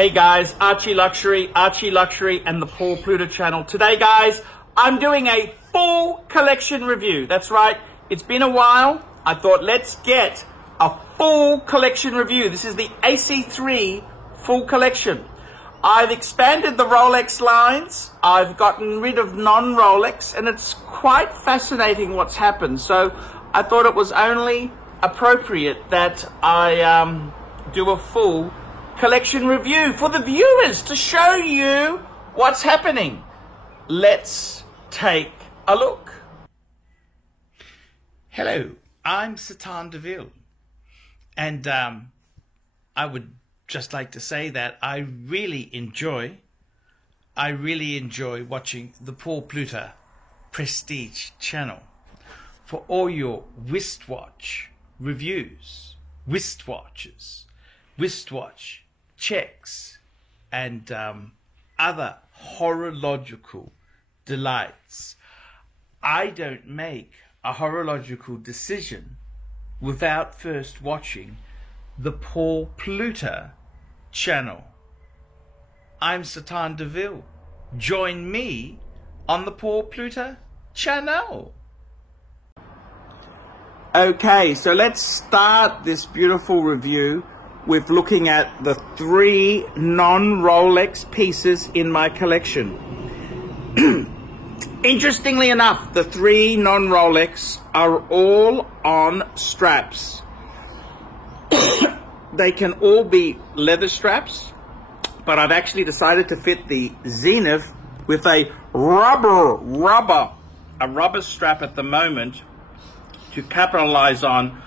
Hey guys, Archie Luxury, and the Paul Pluta channel. Today guys, I'm doing a full collection review. That's right, it's been a while. I thought let's get a full collection review. This is the AC3 full collection. I've expanded the Rolex lines. I've gotten rid of non-Rolex, and it's quite fascinating what's happened. So I thought it was only appropriate that I do a full collection review for the viewers to show you what's happening. Let's take a look. Hello, I'm Satan Deville, and I would just like to say that I really enjoy watching the Paul Pluta Prestige channel for all your wristwatch reviews, wristwatches, wristwatch checks, and other horological delights. I don't make a horological decision without first watching the Paul Pluta channel. I'm Satan Deville. Join me on the Paul Pluta channel. Okay, so let's start this beautiful review with looking at the 3 non-Rolex pieces in my collection. Interestingly enough, the 3 non-Rolex are all on straps. They can all be leather straps, but I've actually decided to fit the Zenith with a rubber strap at the moment to capitalize on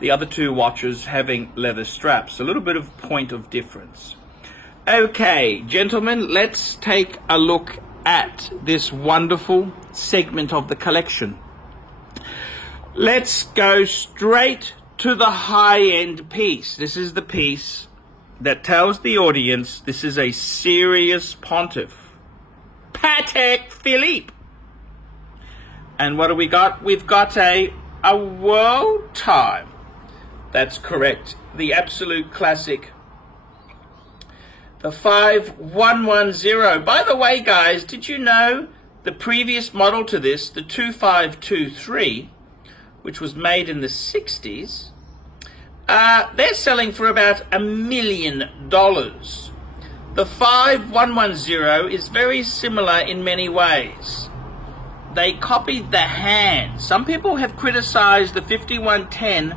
the other 2 watches having leather straps. A little bit of point of difference. Okay, gentlemen, let's take a look at this wonderful segment of the collection. Let's go straight to the high-end piece. This is the piece that tells the audience this is a serious pontiff. Patek Philippe. And what do we got? We've got a world time. That's correct. The absolute classic. The 5110. By the way, guys, did you know the previous model to this, the 2523, which was made in the 60s, they're selling for about $1 million. The 5110 is very similar in many ways. They copied the hand. Some people have criticized the 5110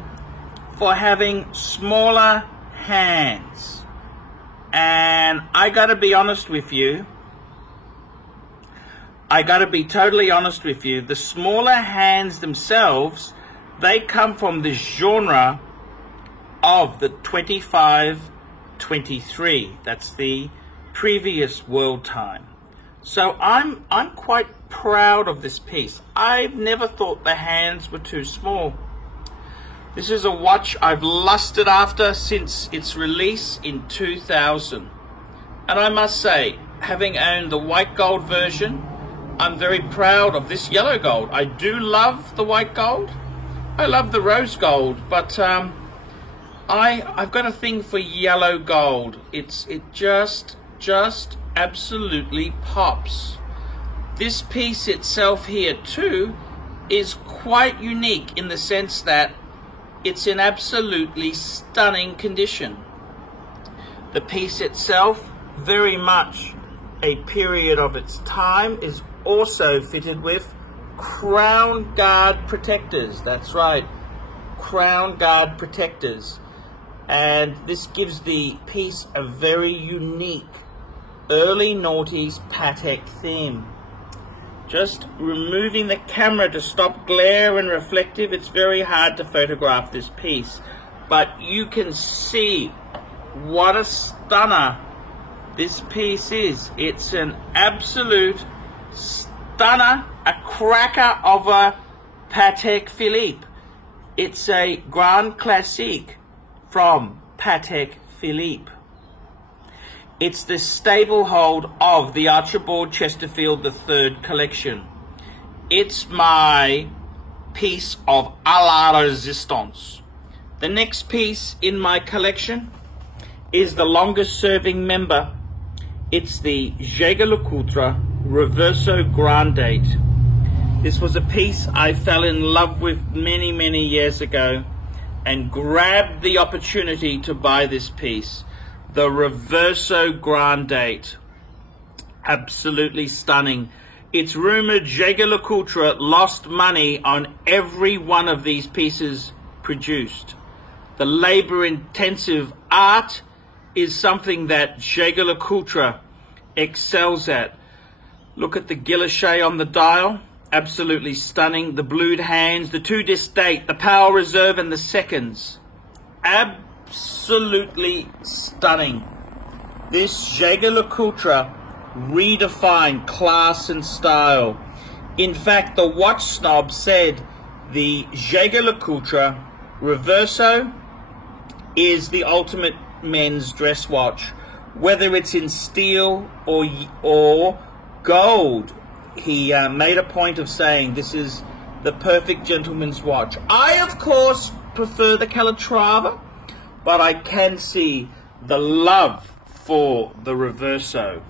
for having smaller hands. And I gotta be honest with you. I gotta be totally honest with you. The smaller hands themselves, they come from the genre of the 2523. That's the previous world time. So I'm quite proud of this piece. I've never thought the hands were too small. This is a watch I've lusted after since its release in 2000. And I must say, having owned the white gold version, I'm very proud of this yellow gold. I do love the white gold. I love the rose gold, but I've got a thing for yellow gold. It just absolutely pops. This piece itself here too is quite unique in the sense that it's in absolutely stunning condition. The piece itself, very much a period of its time, is also fitted with crown guard protectors. That's right, crown guard protectors. And this gives the piece a very unique early noughties Patek theme. Just removing the camera to stop glare and reflective, it's very hard to photograph this piece. But you can see what a stunner this piece is. It's an absolute stunner, a cracker of a Patek Philippe. It's a Grand Classique from Patek Philippe. It's the staple hold of the Archibald Chesterfield III collection. It's my piece of à la résistance. The next piece in my collection is the longest serving member. It's the Jaeger-LeCoultre Reverso Grandate. This was a piece I fell in love with many, many years ago and grabbed the opportunity to buy this piece. The Reverso Grandate. Absolutely stunning. It's rumored Jaeger-LeCoultre lost money on every one of these pieces produced. The labor-intensive art is something that Jaeger-LeCoultre excels at. Look at the guilloche on the dial. Absolutely stunning. The blued hands, the 2-disc date, the power reserve, and the seconds. Absolutely stunning. This Jaeger-LeCoultre redefined class and style. In fact, the watch snob said the Jaeger-LeCoultre Reverso is the ultimate men's dress watch, whether it's in steel or gold. He made a point of saying this is the perfect gentleman's watch. I, of course, prefer the Calatrava, but I can see the love for the Reverso.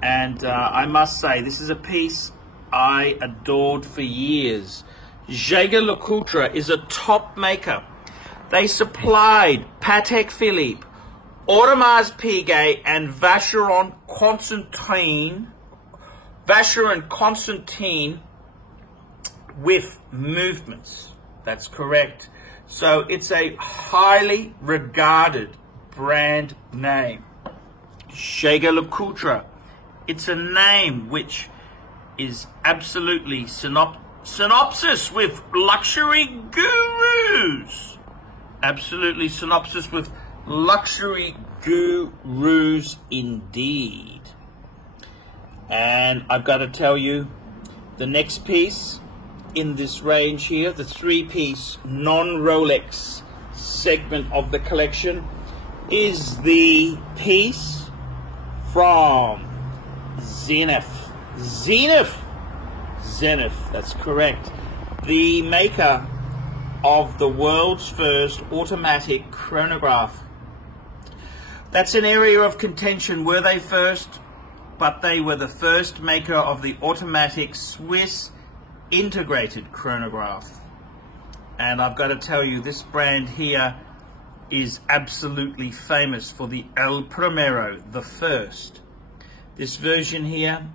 And I must say, this is a piece I adored for years. Jaeger-LeCoultre is a top maker. They supplied Patek Philippe, Audemars Piguet, and Vacheron Constantin with movements. That's correct. So it's a highly regarded brand name. Jaeger-LeCoultre. It's a name which is absolutely synopsis with luxury gurus. Absolutely synopsis with luxury gurus indeed. And I've got to tell you, the next piece in this range here, the 3-piece non-Rolex segment of the collection, is the piece from Zenith, that's correct. The maker of the world's first automatic chronograph. That's an area of contention. Were they first? But they were the first maker of the automatic Swiss integrated chronograph. And I've got to tell you, this brand here is absolutely famous for the El Primero, the first. This version here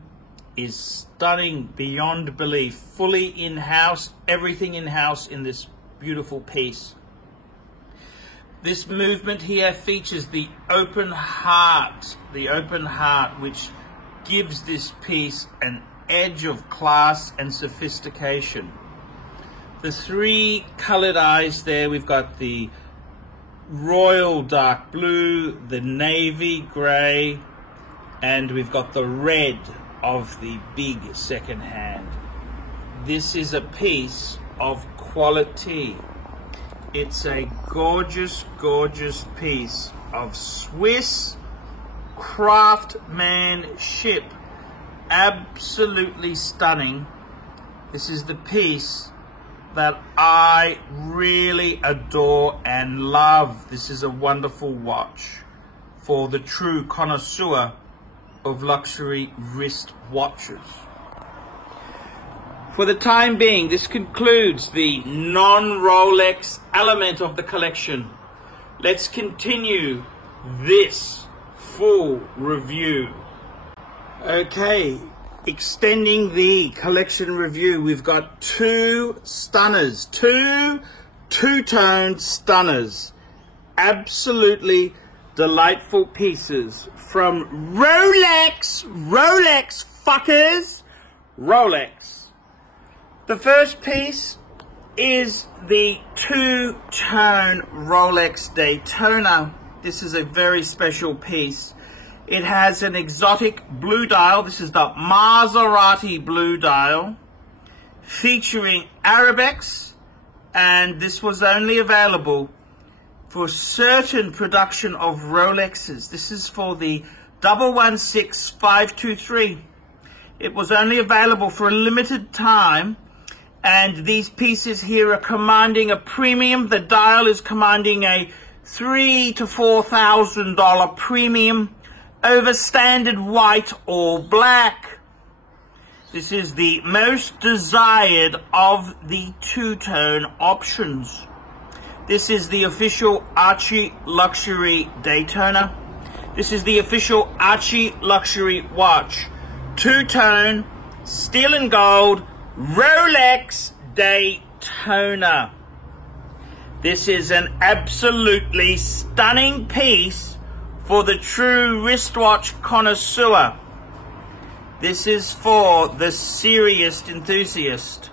is stunning beyond belief. Fully in-house, everything in-house in this beautiful piece. This movement here features the open heart which gives this piece an edge of class and sophistication. The 3 colored eyes there, we've got the royal dark blue, the navy gray, and we've got the red of the big second hand. This is a piece of quality. It's a gorgeous, gorgeous piece of Swiss craftsmanship. Absolutely stunning. This is the piece that I really adore and love. This is a wonderful watch for the true connoisseur of luxury wrist watches. For the time being, this concludes the non-Rolex element of the collection. Let's continue this full review. Okay, extending the collection review, we've got 2 stunners, two two-tone stunners. Absolutely delightful pieces from Rolex. Rolex, fuckers. Rolex. The first piece is the two-tone Rolex Daytona. This is a very special piece. It has an exotic blue dial. This is the Maserati blue dial, featuring Arabex, and this was only available for certain production of Rolexes. This is for the 116523. It was only available for a limited time, and these pieces here are commanding a premium. The dial is commanding a $3,000 to $4,000 premium over standard white or black. This is the most desired of the two-tone options. This is the official Archie Luxury Daytona. This is the official Archie Luxury watch. Two-tone, steel and gold, Rolex Daytona. This is an absolutely stunning piece for the true wristwatch connoisseur. This is for the serious enthusiast.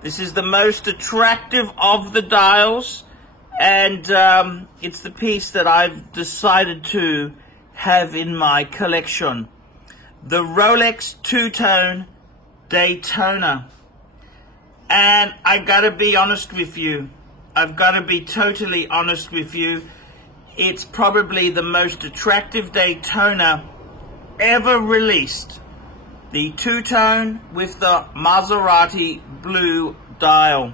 This is the most attractive of the dials, and it's the piece that I've decided to have in my collection. The Rolex two-tone Daytona. And I gotta be honest with you. I've gotta be totally honest with you. It's probably the most attractive Daytona ever released. The two-tone with the Maserati blue dial.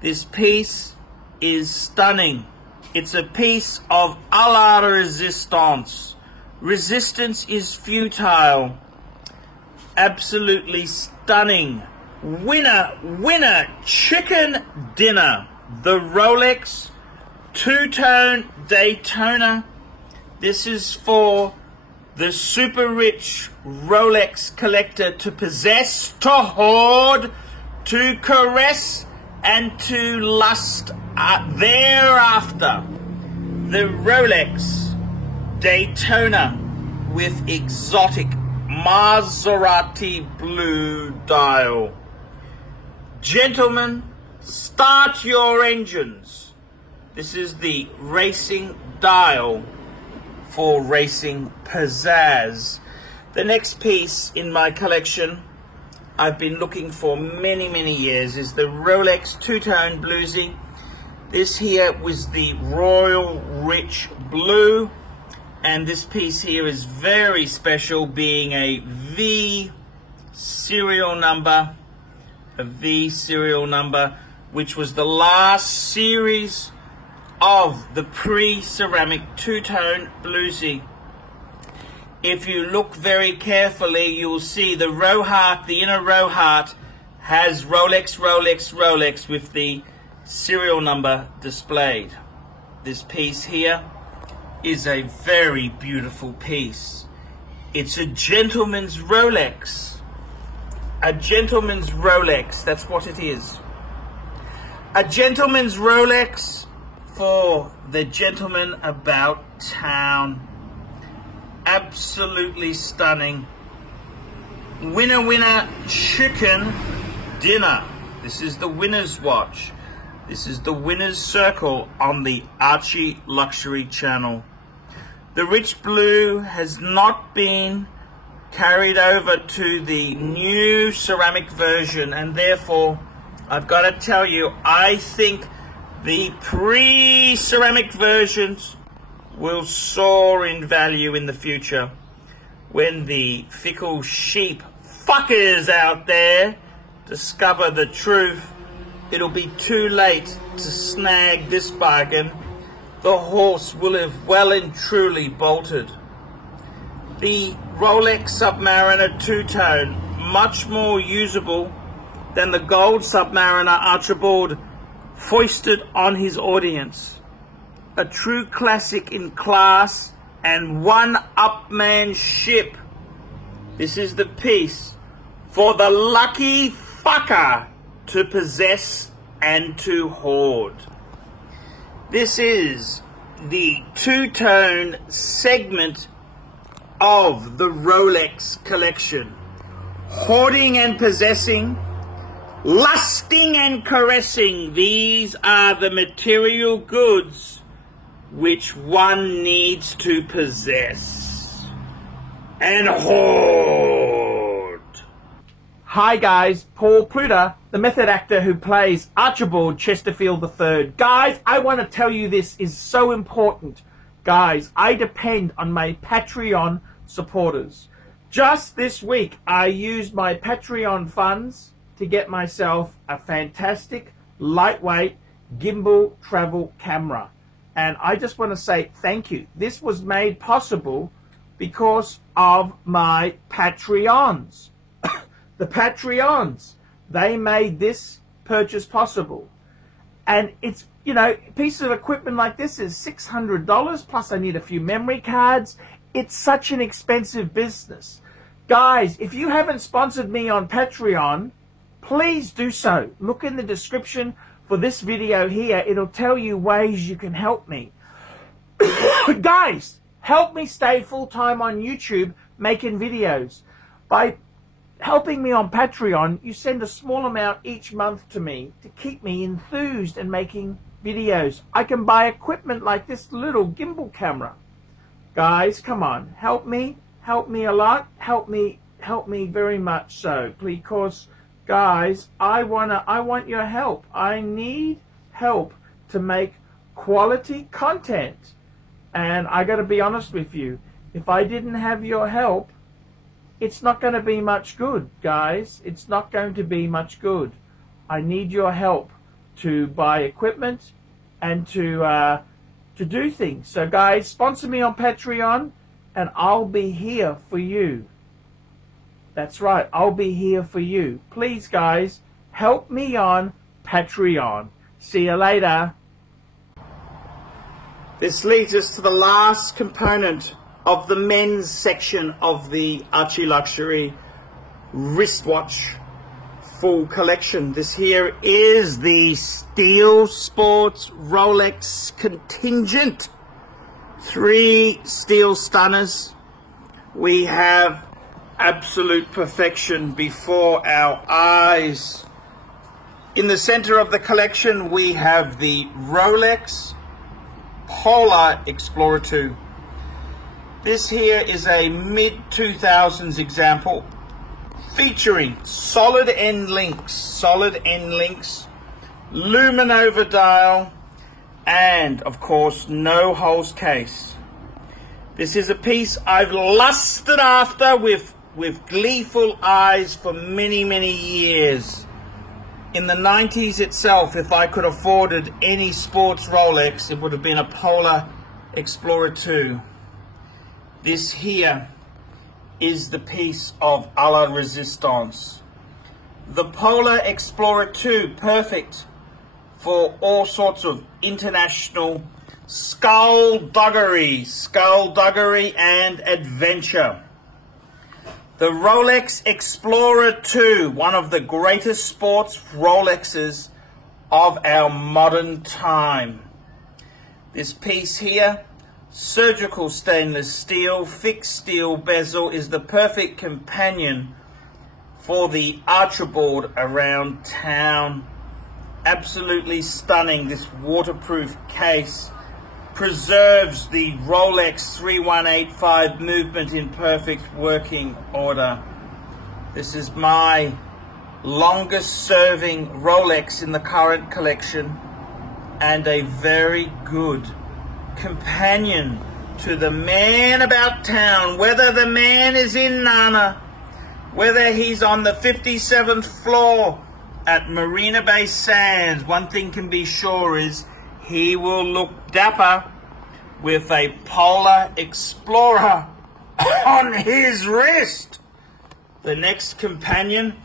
This piece is stunning. It's a piece of a la resistance. Resistance is futile. Absolutely stunning. Winner, chicken dinner. The Rolex two-tone Daytona. This is for the super rich Rolex collector to possess, to hoard, to caress, and to lust thereafter. The Rolex Daytona with exotic Maserati blue dial. Gentlemen, start your engines. This is the racing dial for racing pizzazz. The next piece in my collection I've been looking for many years is the Rolex two-tone bluesy. This here was the Royal Rich Blue, and this piece here is very special, being a V serial number, which was the last series of the pre-ceramic two-tone bluesy. If you look very carefully, you'll see the row heart, the inner row heart, has Rolex with the serial number displayed. This piece here is a very beautiful piece. It's a gentleman's Rolex. A gentleman's Rolex, that's what it is. A gentleman's Rolex for the gentleman about town. Absolutely stunning. Winner, chicken dinner. This is the winner's watch. This is the winner's circle on the Archie Luxury channel. The rich blue has not been carried over to the new ceramic version, and therefore I've got to tell you, I think the pre-ceramic versions will soar in value in the future. When the fickle sheep fuckers out there discover the truth, it'll be too late to snag this bargain. The horse will have well and truly bolted. The Rolex Submariner two-tone, much more usable than the gold Submariner Archibald foisted on his audience. A true classic in class and one-upmanship. This is the piece for the lucky fucker to possess and to hoard. This is the two-tone segment of the Rolex collection. Hoarding and possessing, lusting and caressing, these are the material goods which one needs to possess and hoard. Hi guys, Paul Pluta, the method actor who plays Archibald Chesterfield III. Guys, I want to tell you this is so important. Guys, I depend on my Patreon supporters. Just this week, I used my Patreon funds to get myself a fantastic, lightweight, gimbal travel camera. And I just want to say thank you. This was made possible because of my Patreons. The Patreons, they made this purchase possible. And it's, you know, a piece of equipment like this is $600, plus I need a few memory cards. It's such an expensive business. Guys, if you haven't sponsored me on Patreon, please do so. Look in the description for this video here. It'll tell you ways you can help me. Guys, help me stay full-time on YouTube making videos. By helping me on Patreon, you send a small amount each month to me to keep me enthused and making videos. I can buy equipment like this little gimbal camera. Guys, come on, help me a lot, help me very much so, because guys, I want your help. I need help to make quality content. And I got to be honest with you, if I didn't have your help, it's not going to be much good, guys. It's not going to be much good. I need your help to buy equipment and to do things. So guys, sponsor me on Patreon and I'll be here for you. That's right, I'll be here for you. Please guys, help me on Patreon. See you later. This leads us to the last component of the men's section of the Archie Luxury wristwatch full collection. This here is the Steel Sports Rolex Contingent. 3 steel stunners. We have absolute perfection before our eyes. In the center of the collection we have the Rolex Polar Explorer 2. This here is a mid-2000s example featuring solid end links, Luminova dial, and of course no holes case. This is a piece I've lusted after with gleeful eyes for many years. In the 90s itself, if I could have afforded any sports Rolex, it would have been a Polar Explorer 2. This here is the piece of a la resistance. The Polar Explorer 2, perfect for all sorts of international skullduggery and adventure. The Rolex Explorer 2, one of the greatest sports Rolexes of our modern time. This piece here, surgical stainless steel, fixed steel bezel, is the perfect companion for the Archibald around town. Absolutely stunning. This waterproof case preserves the Rolex 3185 movement in perfect working order. This is my longest serving Rolex in the current collection and a very good companion to the man about town, whether the man is in Nana, whether he's on the 57th floor at Marina Bay Sands. One thing can be sure is he will look dapper with a Polar Explorer on his wrist. The next companion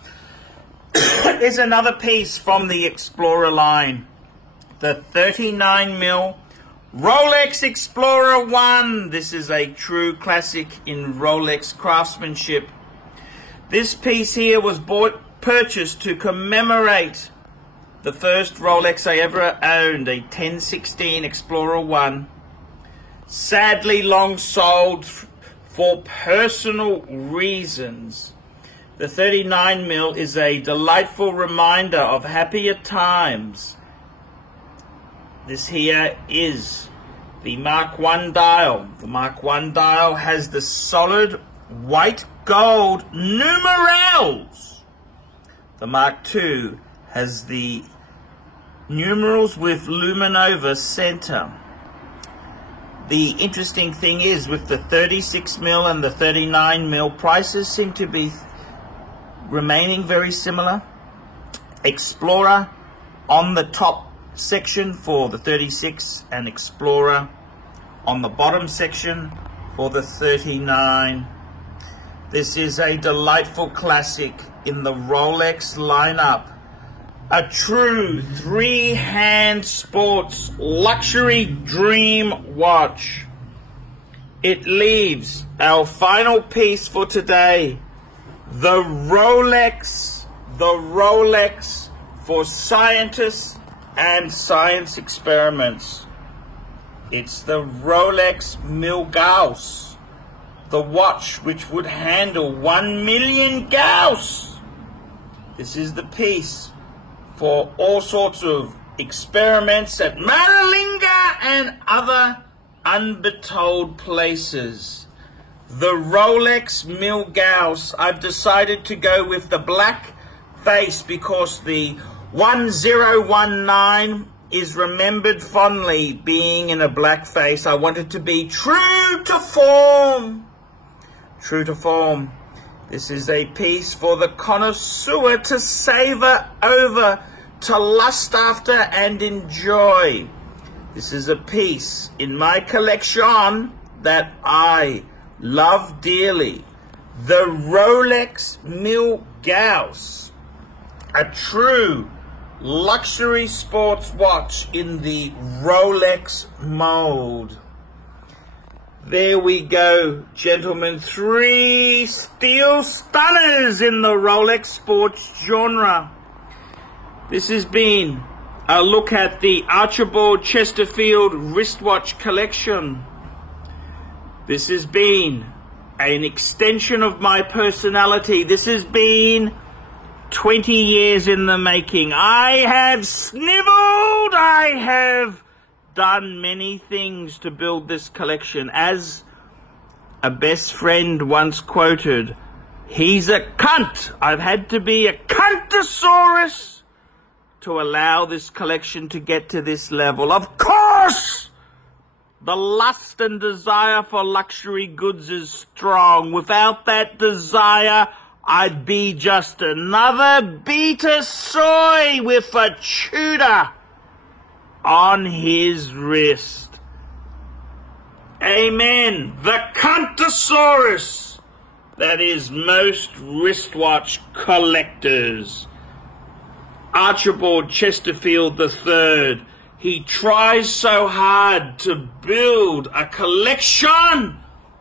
is another piece from the Explorer line, the 39mm Rolex Explorer 1. This is a true classic in Rolex craftsmanship. This piece here was purchased to commemorate the first Rolex I ever owned, a 1016 Explorer 1. Sadly long sold for personal reasons. The 39mm is a delightful reminder of happier times. This here is the Mark I dial. The Mark I dial has the solid white gold numerals. The Mark II has the numerals with Luminova center. The interesting thing is, with the 36mm and the 39mm, prices seem to be remaining very similar. Explorer on the top section for the 36 and Explorer, on the bottom section for the 39. This is a delightful classic in the Rolex lineup. A true three-hand sports luxury dream watch. It leaves our final piece for today, the Rolex for scientists and science experiments. It's the Rolex Milgauss, the watch which would handle 1 million Gauss. This is the piece for all sorts of experiments at Maralinga and other unbetold places. The Rolex Milgauss. I've decided to go with the black face because the 1019 is remembered fondly being in a black face. I want it to be true to form. True to form. This is a piece for the connoisseur to savor over, to lust after and enjoy. This is a piece in my collection that I love dearly. The Rolex Milgauss, a true luxury sports watch in the Rolex mold. There we go, gentlemen. 3 steel stunners in the Rolex sports genre. This has been a look at the Archibald Chesterfield wristwatch collection. This has been an extension of my personality. This has been 20 years in the making. I have sniveled. I have done many things to build this collection. As a best friend once quoted, he's a cunt. I've had to be a cuntosaurus to allow this collection to get to this level. Of course, the lust and desire for luxury goods is strong. Without that desire, I'd be just another beta soy with a Tudor on his wrist. Amen. The cuntosaurus that is most wristwatch collectors. Archibald Chesterfield III. He tries so hard to build a collection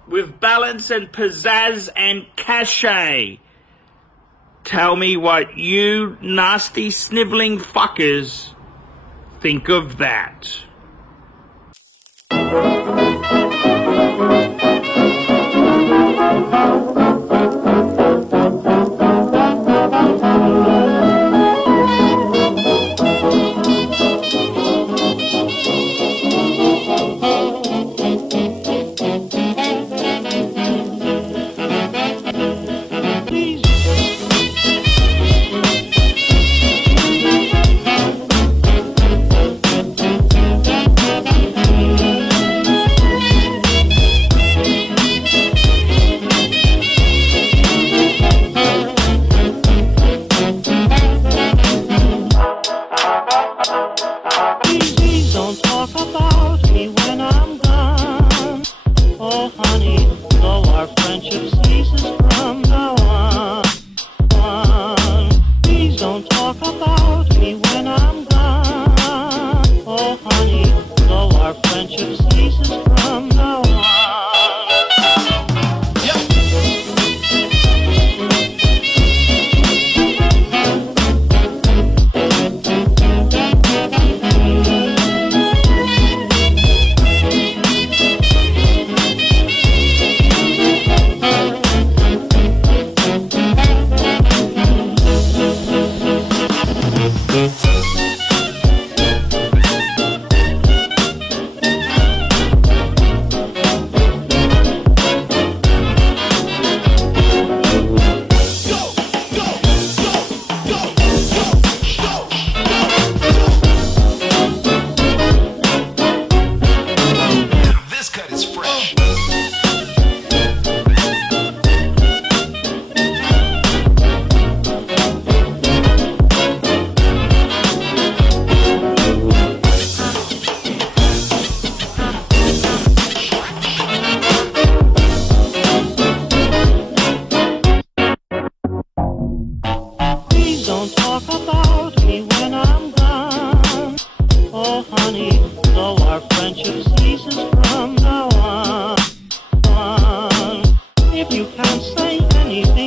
with balance and pizzazz and cachet. Tell me what you nasty sniveling fuckers think of that. if you can't say anything.